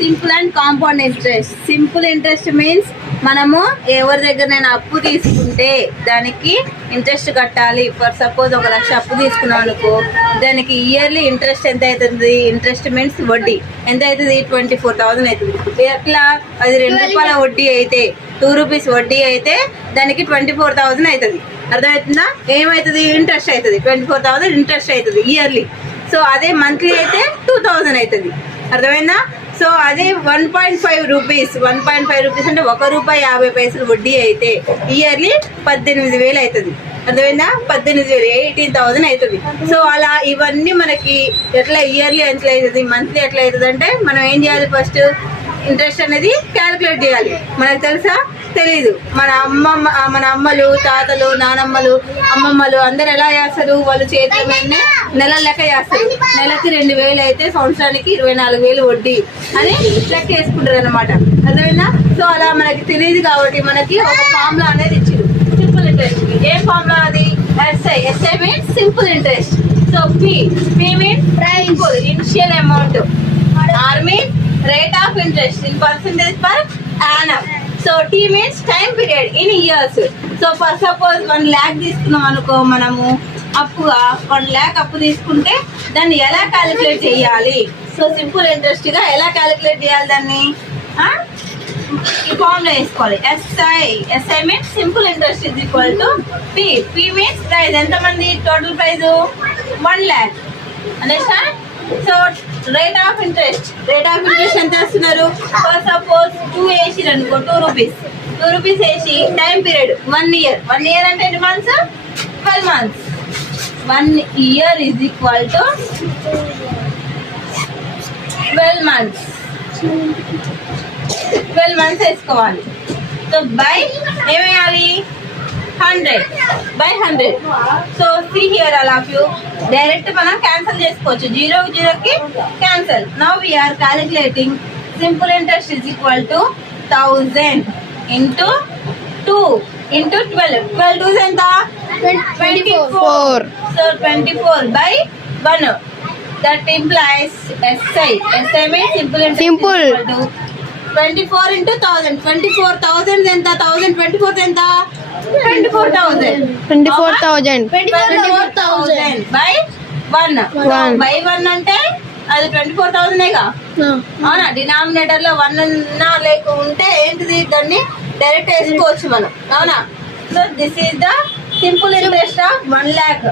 Simple and compound interest. Simple interest means మనము ఎవరి దగ్గర అప్పు తీసుకుంటే దానికి ఇంట్రెస్ట్ కట్టాలి. ఫర్ సపోజ్ 1 లక్ష అప్పు తీసుకున్నాం అనుకో, దానికి ఇయర్లీ ఇంట్రెస్ట్ ఎంత అవుతుంది? ఇంట్రెస్ట్ మీన్స్ వడ్డీ ఎంత అవుతుంది? 24,000 అవుతుంది. ఎట్లా? అది 2 రూపాయల వడ్డీ అయితే, 2 రూపీస్ వడ్డీ అయితే దానికి 24,000 అవుతుంది. అర్థమవుతుందా? ఏమవుతుంది? ఇంట్రెస్ట్ అవుతుంది. 24,000 ఇంట్రెస్ట్ అవుతుంది ఇయర్లీ. సో అదే మంత్లీ అయితే 2,000 అవుతుంది. అర్థమైందా? సో అదే 1.5 రూపీస్, 1.5 రూపీస్ అంటే 1 రూపాయి 50 పైసలు వడ్డీ అయితే ఇయర్లీ 18,000 అవుతుంది. అర్థమైందా? 18,000, 18,000 అవుతుంది. సో అలా ఇవన్నీ మనకి ఎట్లా ఇయర్లీ ఎట్లా అవుతుంది, మంత్లీ ఎట్లా అవుతుంది అంటే మనం ఏం చేయాలి? ఫస్ట్ ఇంట్రెస్ట్ అనేది క్యాలిక్యులేట్ చేయాలి. మనకు తెలుసా? తెలీదు. మన అమ్మలు, తాతలు, నానమ్మలు, అమ్మమ్మలు అందరు ఎలా చేస్తారు? వాళ్ళు చేతుల మీదనే నెల లెక్క చేస్తారు. నెలకి 2,000 అయితే సంవత్సరానికి 24,000 వడ్డీ అని లెక్క వేసుకుంటారు అనమాట. అర్థమైందా? సో అలా మనకి తెలియదు కాబట్టి మనకి ఒక ఫార్ములా అనేది ఇచ్చారు సింపుల్ ఇంట్రెస్ట్. ఏ ఫార్ములా అది? SI means simple interest. So P means simple initial amount. R means rate of interest in percentage per annum. So T means time period in years. So for suppose 1 lakh తీసుకున్నాం అనుకో, మనము అప్పుగా 1 lakh అప్పు తీసుకుంటే దాన్ని ఎలా calculate చేయాలి? So simple interest గా ఎలా క్యాలిక్యులేట్ చేయాలి దాన్ని? ఈ ఫార్ములా వేసుకోవాలి. SI means simple interest is equal to P. P means price. ఎంతమంది total prize? 1 lakh. Understand? So rate of interest ఎంత వేస్తున్నారు? ఫర్ సపోజ్ 2 వేసిరు అనుకో, 2 రూపీస్. 2 రూపీస్ వేసి టైం పీరియడ్ 1 year. 1 year అంటే ఎన్ని months? 12 months. 1 year is equal to 12 months. 12 months వేసుకోవాలి. So by ఏమేయాలి? 100 by 100. So see here all of you, direct మనం క్యాన్సిల్ చేసుకోవచ్చు. 0 కి cancel. Now we are calculating simple interest is equal to 1000 into 2 into 12. 12 2s ఎంత? 24. So 24 by 1. That implies SI. SI means simple interest Simple. is equal to 24 into 1000. 24,000 ఎంత? 1000 24 ఎంత? 24,000. 24,000. 24,000 by 1. by 1 అంటే అది 24,000గా. అవునా? Denominator లో 1 ఉన్నా లేకుంటే ఏంటిది? దాన్ని డైరెక్ట్ వేసుకోవచ్చు మనం. అవునా? So this is the simple interest of 1 lakh.